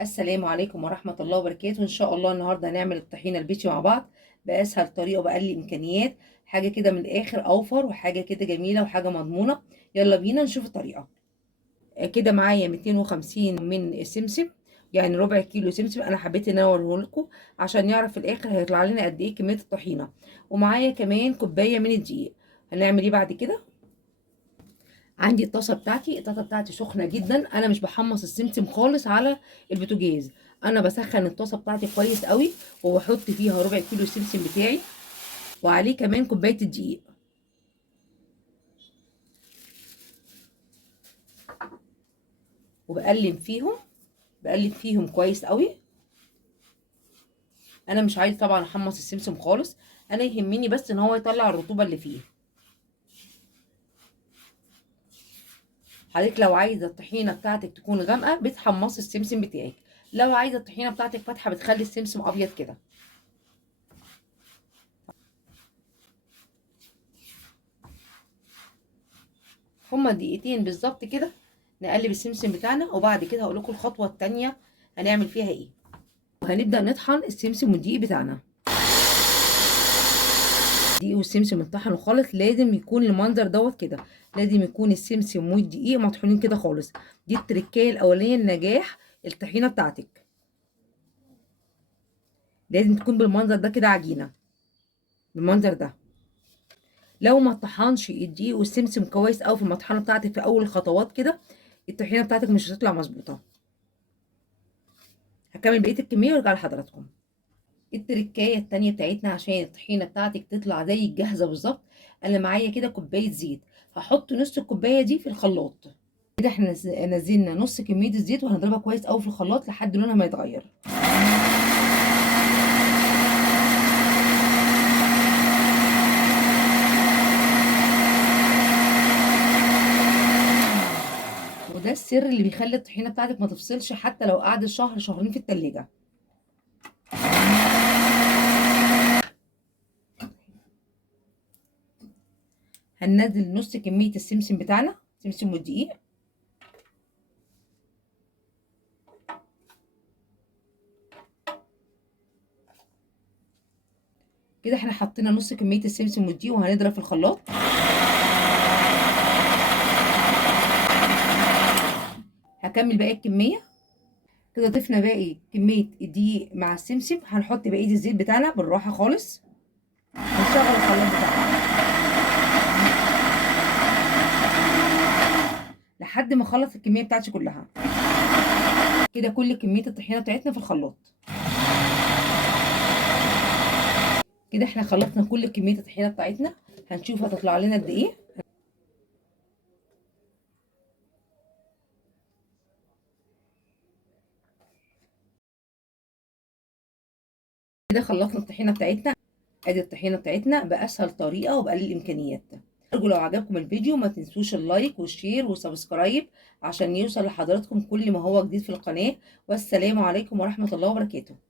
السلام عليكم ورحمة الله وبركاته. إن شاء الله النهاردة هنعمل الطحينة البيتي مع بعض بأسهل طريقة وبأقل الإمكانيات. حاجة كده من الآخر أوفر وحاجة كده جميلة وحاجة مضمونة. يلا بينا نشوف الطريقة. كده معايا 250 من السمسم، يعني ربع كيلو سمسم. أنا حبيت إن أنا أوريه لكم عشان نعرف في الآخر هيطلع لنا قد إيه كمية الطحينة. ومعايا كمان كوباية من الدقيق. هنعمل إيه بعد كده؟ عندي الطاسه بتاعتي سخنه جدا. انا مش بحمص السمسم خالص على البوتاجاز، انا بسخن الطاسه بتاعتي كويس قوي وبحط فيها ربع كيلو السمسم بتاعي وعليه كمان كوبايه الدقيق. وبقلب فيهم كويس قوي. انا مش عايز طبعا احمص السمسم خالص، انا يهمني بس ان هو يطلع الرطوبه اللي فيه. حضرتك لو عايزه الطحينه بتاعتك تكون غامقه بتحمصي السمسم بتاعك، لو عايزه الطحينه بتاعتك فاتحه بتخلي السمسم ابيض كده. هما دقيقتين بالظبط كده نقلب السمسم بتاعنا، وبعد كده هقول لكم الخطوه التانيه هنعمل فيها ايه. وهنبدا نطحن السمسم والدقيق بتاعنا. الدقيق والسمسم اتطحنوا خالص، لازم يكون المنظر دوت كده، لازم يكون السمسم والدقيق مطحونين كده خالص. دي التركايه الاولانيه لنجاح الطحينه بتاعتك، لازم تكون بالمنظر ده كده عجينه بالمنظر ده. لو ما طحنش الدقيق والسمسم كويس قوي في المطحنه بتاعتك في اول الخطوات كده، الطحينه بتاعتك مش هتطلع مظبوطه. هكمل بقيه الكميه وارجع لحضراتكم. التركايه التانية بتاعتنا عشان الطحينه بتاعتك تطلع زي الجاهزه بالظبط، انا معايا كده كوبايه زيت، هحط نص الكوبايه دي في الخلاط. كده احنا نزلنا نص كميه الزيت وهنضربها كويس قوي في الخلاط لحد لونها ما يتغير. وده السر اللي بيخلي الطحينه بتاعتك ما تفصلش حتى لو قعدت شهر شهرين في التلاجة. هننزل نص كميه السمسم بتاعنا، سمسم والدقيق. كده احنا حطينا نص كميه السمسم والدقيق وهنضرب في الخلاط. هكمل باقي الكميه. كده ضفنا باقي كميه الدقيق مع السمسم، هنحط بقيه الزيت بتاعنا بالراحه خالص ونشغل الخلاط بتاعنا لحد ما اخلص الكميه بتاعتي كلها. كده كل كميه الطحينه بتاعتنا في الخلاط. كده احنا خلطنا كل كميه الطحينه بتاعتنا، هنشوف هتطلع لنا قد ايه. كده خلصنا الطحينه بتاعتنا. ادي الطحينه بتاعتنا باسهل طريقه وباقل الامكانيات. ارجو لو عجبكم الفيديو ما تنسوش اللايك والشير والسبسكرايب عشان يوصل لحضراتكم كل ما هو جديد في القناه. والسلام عليكم ورحمه الله وبركاته.